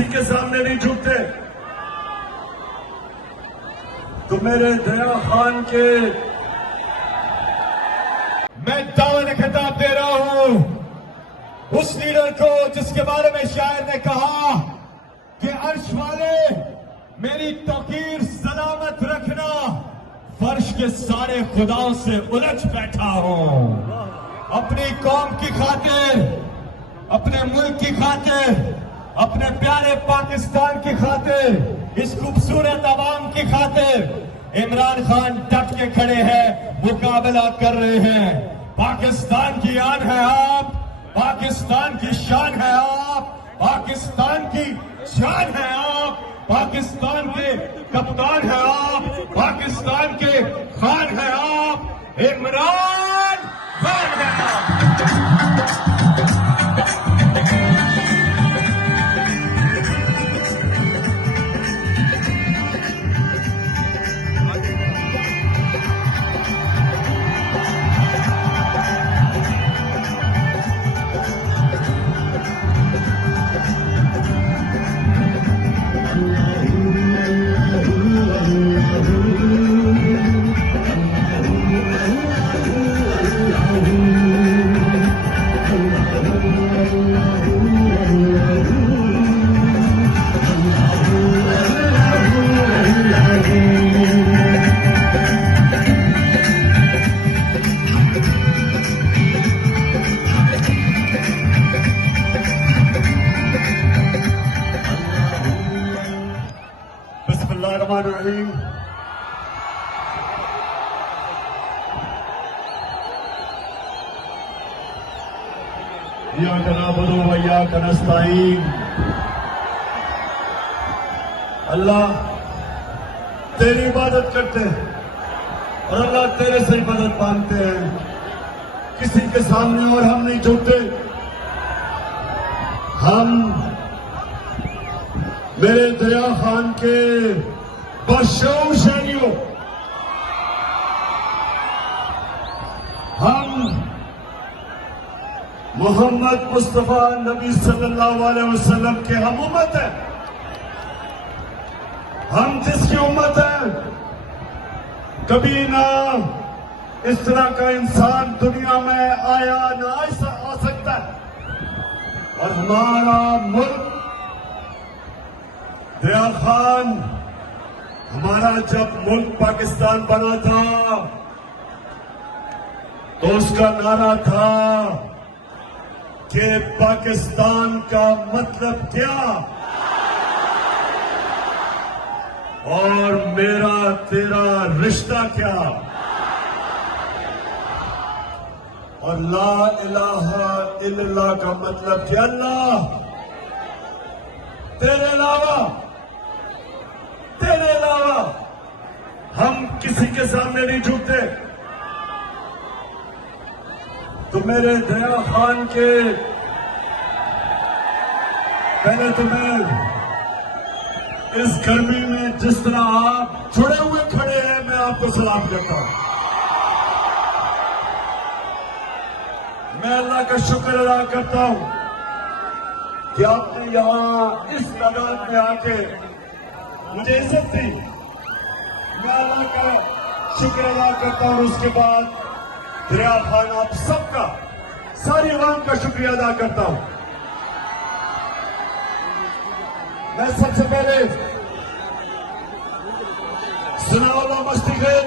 किसी के सामने नहीं झुकते। तो मेरे दया खान के मैं दावा खिताब दे रहा हूं उस लीडर को जिसके बारे में शायर ने कहा कि अर्श वाले मेरी तौकीर सलामत रखना, फर्श के सारे खुदाओं से उलझ बैठा हूं। अपनी कौम की खातिर, अपने मुल्क की खातिर, अपने प्यारे पाकिस्तान की खातिर, इस खूबसूरत आवाम की खातिर इमरान खान डट के खड़े हैं, मुकाबला कर रहे हैं। पाकिस्तान की आन है आप, पाकिस्तान की शान है आप, पाकिस्तान की जान है आप, पाकिस्तान के कप्तान है आप, पाकिस्तान के खान है आप, इमरान खान है आप। बिस्मिल्लाहिर्रहमानिर्रहीम। इय्याका नअबुदु व इय्याका नस्तईन। अल्लाह तेरी इबादत करते हैं और अल्लाह तेरे से इबादत मांगते हैं, किसी के सामने और हम नहीं झुकते। हम मेरे दया खान के बशौर शहरियों, हम मोहम्मद मुस्तफा नबी सल्लल्लाहु अलैहि वसल्लम के हम उम्मत हैं। हम जिसकी उम्मत है, कभी ना इस तरह का इंसान दुनिया में आया ना आ सकता है। और हमारा मुल्क दया खान, हमारा जब मुल्क पाकिस्तान बना था तो उसका नारा था कि पाकिस्तान का मतलब क्या और मेरा तेरा रिश्ता क्या, और ला इलाहा इल्लल्लाह का मतलब क्या, अल्लाह तेरे अलावा हम किसी के सामने नहीं झुकते। तो मेरे दया खान के पहले तो मैं इस गर्मी में जिस तरह आप जुड़े हुए खड़े हैं, मैं आपको सलाम करता हूं। मैं अल्लाह का शुक्र अदा करता हूं कि आपने यहां इस तादाद में आके मुझे इज्जत दी। मैं अल्लाह का शुक्र अदा करता हूं और उसके बाद दरिया खान आप सबका, सारी आवाम का शुक्रिया अदा करता हूं। मैं सबसे पहले सुनाओला मस्ती खेल